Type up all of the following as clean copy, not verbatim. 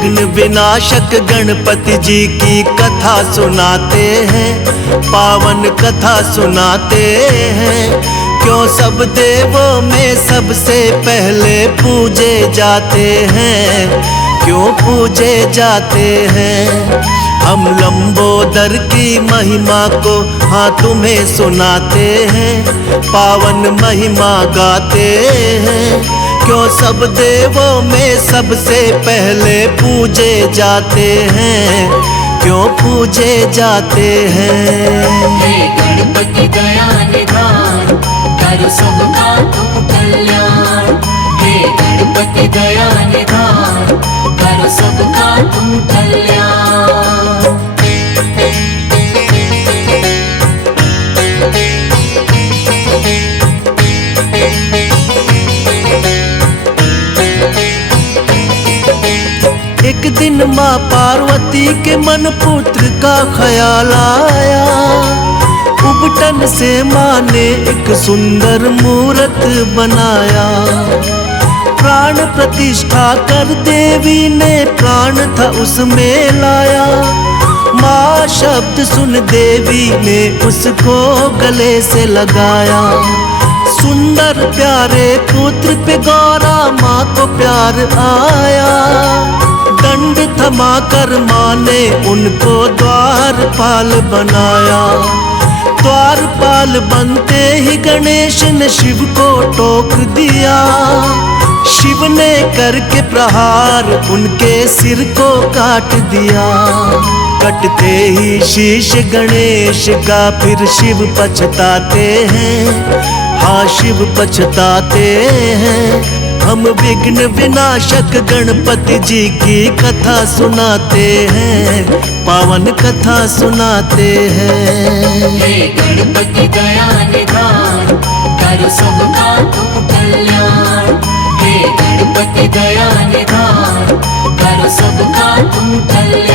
विघ्न विनाशक गणपति जी की कथा सुनाते हैं, पावन कथा सुनाते हैं। क्यों सब देवों में सबसे पहले पूजे जाते हैं, क्यों पूजे जाते हैं। हम लंबोदर की महिमा को हाँ तुम्हें सुनाते हैं, पावन महिमा गाते हैं। क्यों सब देवों में सबसे पहले पूजे जाते हैं, क्यों पूजे जाते हैं। हे गणपति दया निधान, कर सबका तुम कल्याण। हे गणपति दया निधान, कर सबका तुम कल्याण। एक दिन माँ पार्वती के मन पुत्र का ख्याल आया। उबटन से माँ ने एक सुंदर मूरत बनाया। प्राण प्रतिष्ठा कर देवी ने प्राण था उसमें लाया। माँ शब्द सुन देवी ने उसको गले से लगाया। सुंदर प्यारे पुत्र पे गौरा माँ को प्यार आया। दंड थमा कर माँ ने उनको द्वारपाल बनाया। द्वारपाल बनते ही गणेश ने शिव को टोक दिया। शिव ने करके प्रहार उनके सिर को काट दिया। कटते ही शीश गणेश का फिर शिव पछताते हैं, हाँ शिव पछताते हैं। हम विघ्न विनाशक गणपति जी की कथा सुनाते हैं, पावन कथा सुनाते हैं। हे गणपति दया निधान, कर सबका तुम कल्याण। हे गणपति दया निधान, कर सबका तुम कल्याण।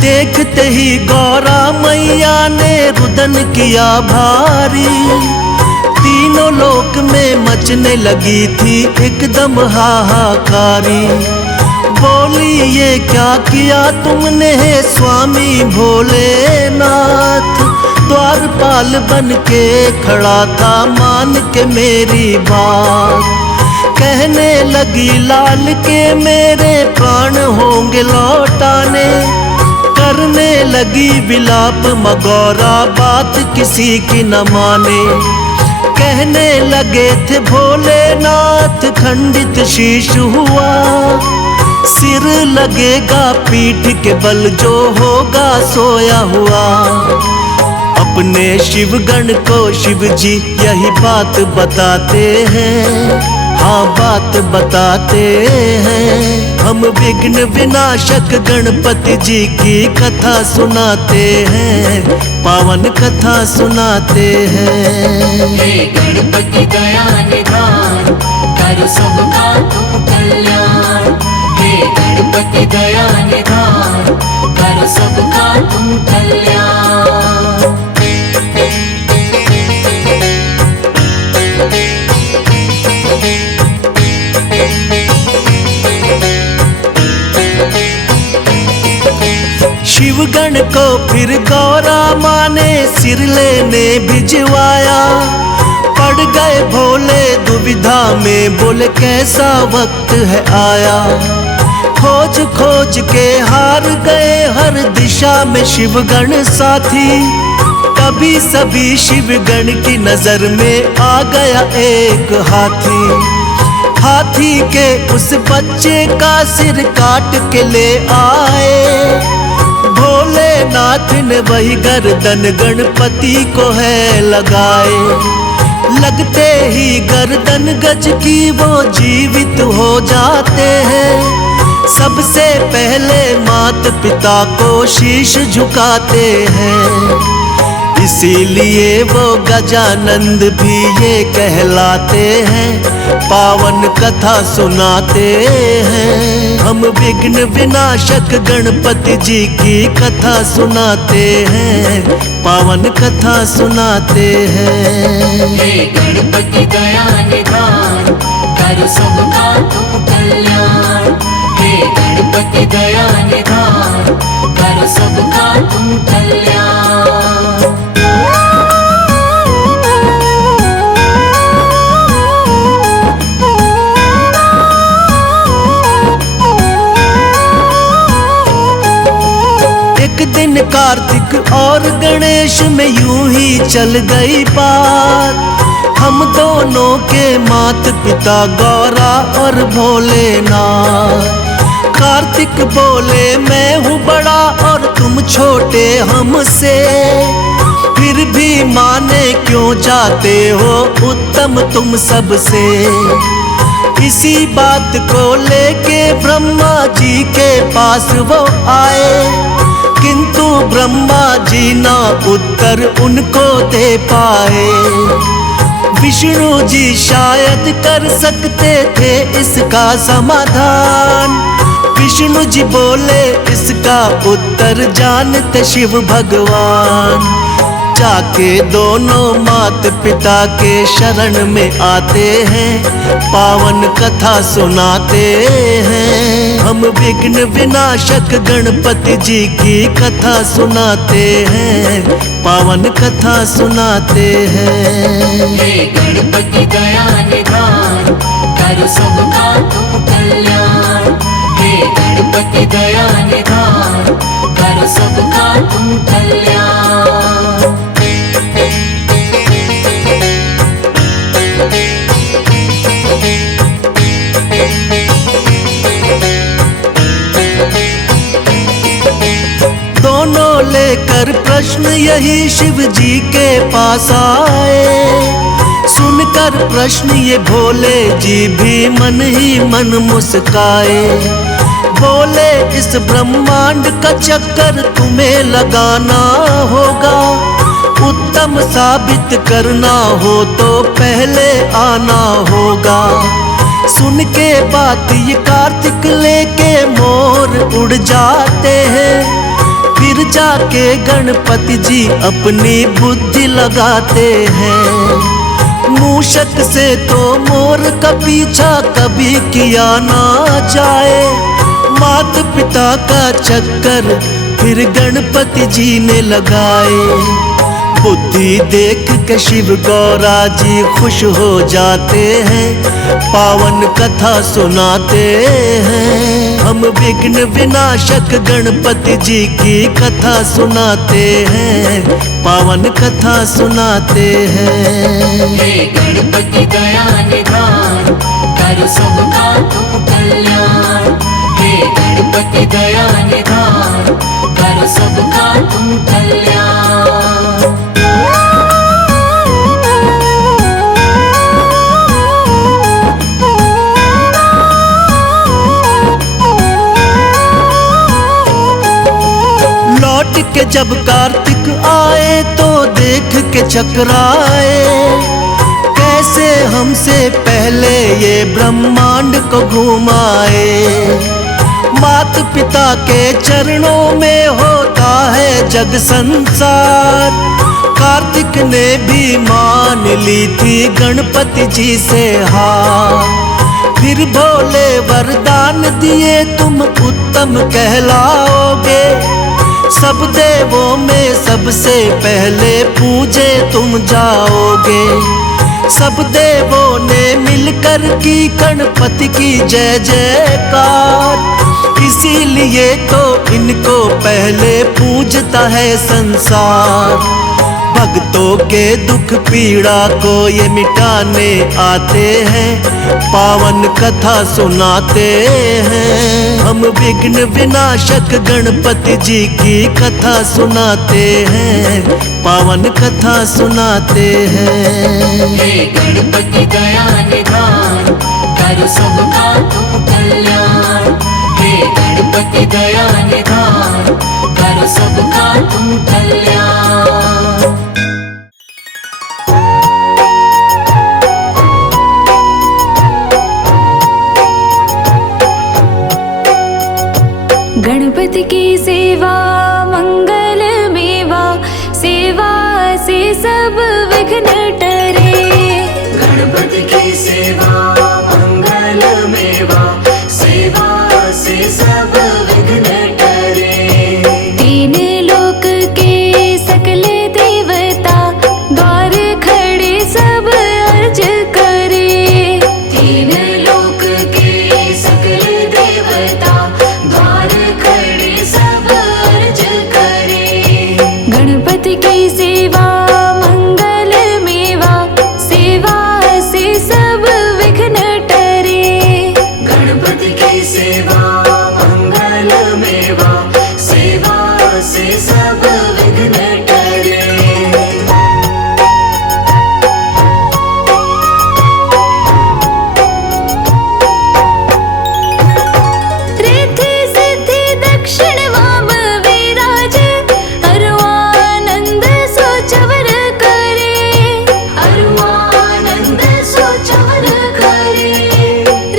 देखते ही गौरा मैया ने रुदन किया भारी। तीनों लोक में मचने लगी थी एकदम हाहाकारी। बोली ये क्या किया तुमने स्वामी भोलेनाथ। द्वारपाल बन के खड़ा था मान के मेरी बात। कहने लगी लाल के मेरे प्राण होंगे लौटाने। करने लगी विलाप मगौरा बात किसी की न माने। कहने लगे थे भोलेनाथ खंडित शीश हुआ। सिर लगेगा पीठ के बल जो होगा सोया हुआ। अपने शिवगण को शिव जी यही बात बताते हैं, हाँ बात बताते हैं। हम विघ्न विनाशक गणपति जी की कथा सुनाते हैं, पावन कथा सुनाते हैं। हे गणपति दया निधान, कर सबका तुम कल्याण। हे गणपति दया निधान, कर सबका तुम कल्याण। शिवगण को फिर गौरा माँ ने सिर लेने भिजवाया। पड़ गए भोले दुविधा में, बोले कैसा वक्त है आया। खोज खोज के हार गए हर दिशा में शिवगण साथी। तभी सभी शिवगण की नजर में आ गया एक हाथी। हाथी के उस बच्चे का सिर काट के ले आए। भोलेनाथ ने वही गर्दन गणपति को है लगाए। लगते ही गर्दन गज की वो जीवित हो जाते हैं। सबसे पहले माता पिता को शीश झुकाते हैं। इसीलिए वो गजानंद भी ये कहलाते हैं, पावन कथा सुनाते हैं। हम विघ्न विनाशक गणपति जी की कथा सुनाते हैं, पावन कथा सुनाते हैं। हे गणपति दया निधान, कर सबका तुम कल्याण। हे गणपति दया निधान, कर सबका तुम कल्याण। एक दिन कार्तिक और गणेश में यूं ही चल गई बात। हम दोनों के माता पिता गौरा और भोलेनाथ। कार्तिक बोले मैं हूँ बड़ा और तुम छोटे हमसे, फिर भी माने क्यों जाते हो उत्तम तुम सबसे। इसी बात को लेके ब्रह्मा जी के पास वो आए, किंतु ब्रह्मा जी ना उत्तर उनको दे पाए। विष्णु जी शायद कर सकते थे इसका समाधान। विष्णु जी बोले इसका उत्तर जानते शिव भगवान। जाके दोनों माता पिता के शरण में आते हैं, पावन कथा सुनाते हैं। हम विघ्न विनाशक गणपति जी की कथा सुनाते हैं, पावन कथा सुनाते हैं। हे गणपति दया निधान, कर सबका तुम कल्याण। हे गणपति दया निधान, कर सबका तुम कल्याण। दोनों लेकर प्रश्न यही शिव जी के पास आए। सुनकर प्रश्न ये भोले जी भी मन ही मन मुस्काए। बोले इस ब्रह्मांड का चक्कर तुम्हें लगाना होगा, उत्तम साबित करना हो तो पहले आना होगा। सुन के बात ये कार्तिक लेके मोर उड़ जाते हैं, फिर जाके गणपति जी अपनी बुद्धि लगाते हैं। मूषक से तो मोर का पीछा कभी किया ना जाए, माता पिता का चक्कर फिर गणपति जी ने लगाए। बुद्धि देख के शिव गौरा जी खुश हो जाते हैं, पावन कथा सुनाते हैं। हम विघ्न विनाशक गणपति जी की कथा सुनाते हैं, पावन कथा सुनाते हैं। हे गणपति दया निधान, कर सबका तुम कल्याण। हे गणपति दया निधान, कर सबका तुम कल्याण। लौट के जब कार्तिक आए तो देख के चकराए, कैसे हमसे पहले ये ब्रह्मांड को घुमाए। माता पिता के चरणों में होता है जग संसार। कार्तिक ने भी मान ली थी गणपति जी से हार। फिर भोले वरदान दिए तुम उत्तम कहलाओगे, सब देवों में सबसे पहले पूजे तुम जाओगे। सब देवों ने मिलकर की गणपति की जय जयकार, इसीलिए तो इनको पहले पूजता है संसार। भक्तों के दुख पीड़ा को ये मिटाने आते हैं, पावन कथा सुनाते हैं। हम विघ्न विनाशक गणपति जी की कथा सुनाते हैं, पावन कथा सुनाते हैं। हे गणपति दया निधान, कर सबका तुम कल्याण। हे गणपति दया निधान, कर सबका तुम कल्याण। गणपति की सेवा मंगल मेवा, सेवा से सब विघ्न टरे। गणपति की सेवा मंगल मेवा, सेवा से सब विघ्न टरे। तीन लोक के सकल देवता, द्वार खड़े सब अर्ज करे। तीन लोक के सकल देवता, द्वार खड़े सब अर्ज करे। गणपति की सेवा मंगल मेवा, सेवा से सब विघ्न टरे। गणपति की सेवा मंगल मेवा, सेवा से सब विघ्न टरे। रिद्धि सिद्धि दक्षिण वाम विराज, अरुआनंद सोचवर करे। अरुआनंद सोचवर करे।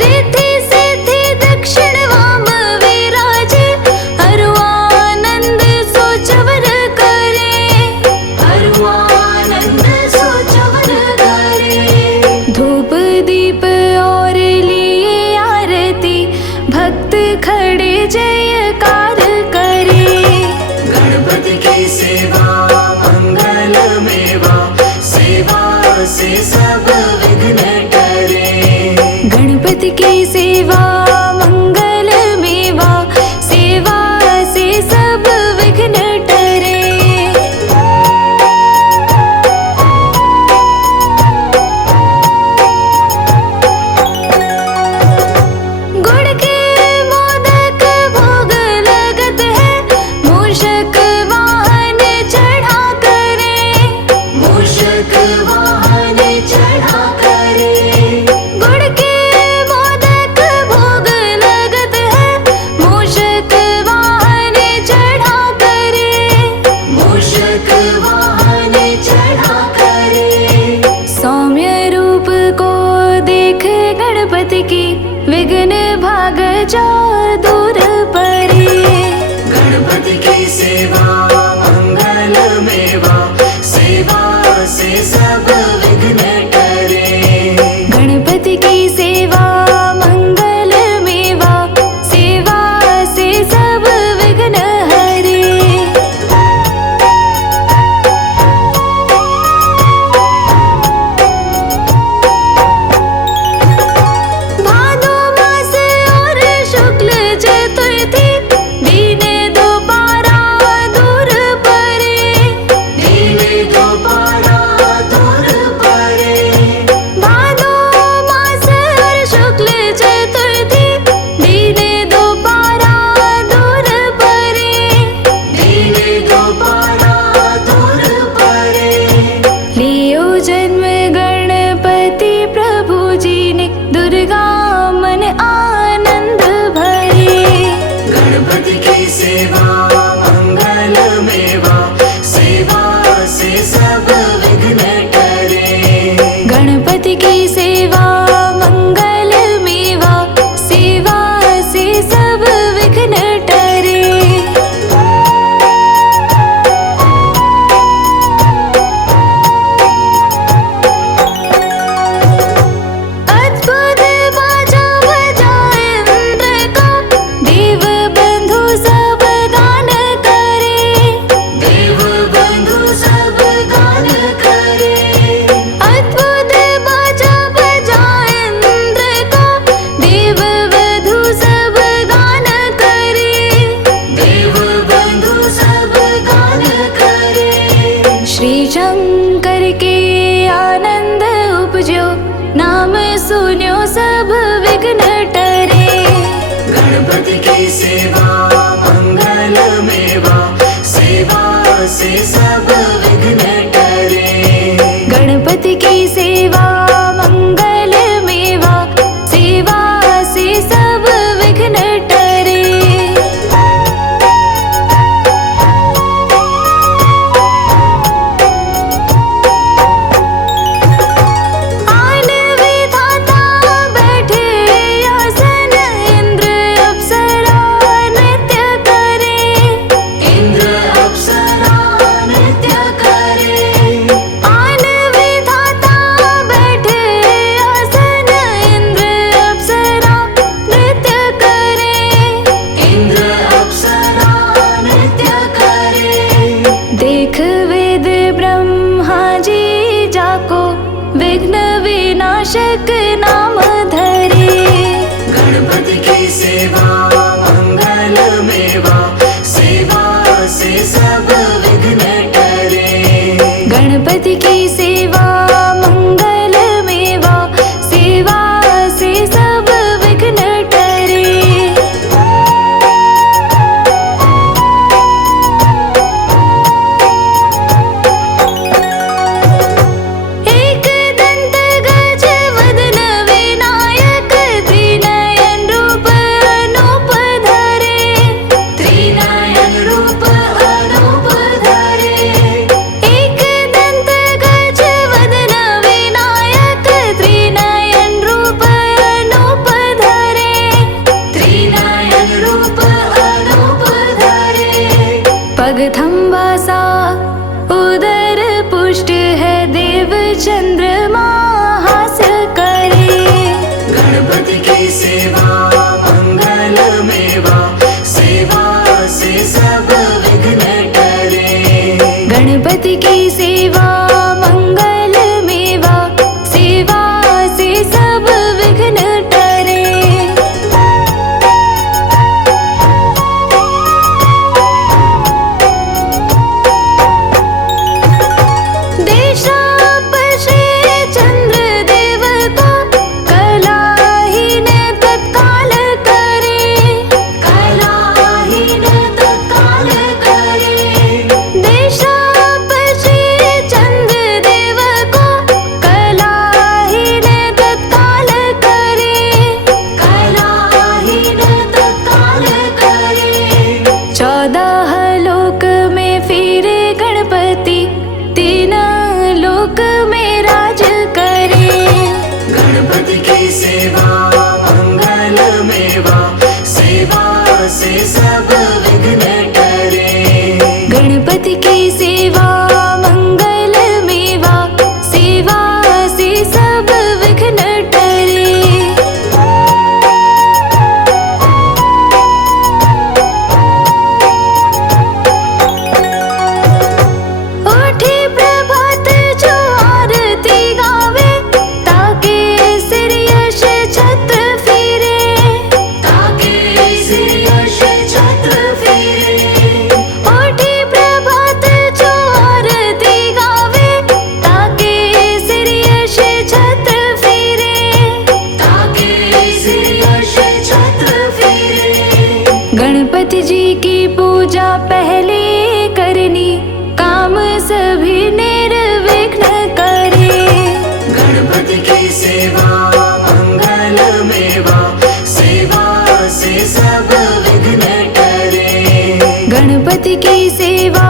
रिद्धि सिद्धि दक्षिण वाम विराज, अरुआनंद सोचवर करे। अरुआनंद सोचवर करे। धूप दीप और लिए आरती, भक्त खड़े जयकार करे। गणपति की सेवा मंगल मेवा, सेवा से सब विघ्न टरे। गणपति की सेवा मंगल मेवा, सेवा से सब विघ्न टरे। गुड़ के मोदक भोग लगत है, मूषक वाहन चढ़ा करे। मूषक वाहन चढ़ा करे। गुड़ के मोदक भोग लगत है, मूषक वाहन चढ़ा करे। मूषक वाहन चढ़ा करे। सौम्य रूप को देख गणपति की, विघ्न भाग जाओ दूर परे। गणपति की सेवा मंगल मेवा, सेवा से सब विघ्न टरे। गणपति की सेवा मंगल मेवा, सेवा से सब विघ्न हरे। भादो मास और शुक्ल चतुर्थी, दीन दोबारा दूर परे। दीन दोबारा दूर परे। भादो मास और शुक्ल चतुर्थी, दीन दोबारा दूर परे। दीन दोबारा दूर परे। लियो जन्म गणपति प्रभु जी ने, दुर्गा मन आनंद भरे। गणपति की सेवा मंगल मेवा, सेवा से सब विघ्न टरे। गणपति की सेवा मंगल मेवा, सेवा से सब विघ्न टरे। अद्भुत बाजा बजा इंद्र का, देव बंधु सब गान करे। देव बंधु सब गान करे। अद्भुत बाजा बजा इंद्र का, देव बंधु सब गान करे। देव बंधु सब गान करे। श्री शंकर के आनंद उपजो, नाम सुन्यो सब विघ्न टरे। गणपति की सेवा मंगल मेवा, सेवा से सब विघ्न टरे। गणपति की सेवा मंगल मेवा, सेवा से सब विघ्न टरे। बैठे आसन, इंद्र अप्सरा नृत्य करे। सिख वेद ब्रह्मा जी जाको विघ्न विनाशक नाम धरे। गणपति की सेवा मंगल मेवा, सेवा से सब विघ्न टरे। गणपति की सेवा मंगल मेवा, सेवा से सब विघ्न टरे। एक दंत गज वदन विनायक, त्रिनयन रूप अनूप धरे। त्रिनयन रूप अनूप धरे। एक दंत गज वदन विनायक, त्रिनयन रूप अनूप धरे। त्रिनयन रूप अनूप धरे। पग थंबासा उदर पुष्ट है, देव चंद्रमा हास्य करे। गणपति की सेवा मंगल मेवा, सेवा से सब विघ्न टरे। गणपति की सेवा मंगल मेवा, सेवा से सब विघ्न टरे। देशाप श्री चंद्र देव को, कलाहीन तत्काल करे। कलाहीन तत्काल करे। देशाप श्री चंद्र देव को, कलाहीन तत्काल करे। कलाहीन तत्काल करे। 14 लोक में फिरे गणपति, 3 लोक में राज करे। गणपति की सेवा मंगल मेवा, सेवा से सब विघ्न टरे। गणपति की सेवा मंगल मेवा, सेवा से सब विघ्न टरे। उठी प्रभात जो आरती गावे, ताके सिर यश छत्र फिरे। ताके सिर यश छत्र फिरे। उठी प्रभात जो आरती गावे, ताके सिर यश छत्र फिरे। ताके सिर यश छत्र फिरे। गणपति जी की पूजा पहले करनी, काम सभी निर्विघ्न करे। गणपति की सेवा मंगल मेवा, सेवा से सब विघ्न टरे। गणपति की सेवा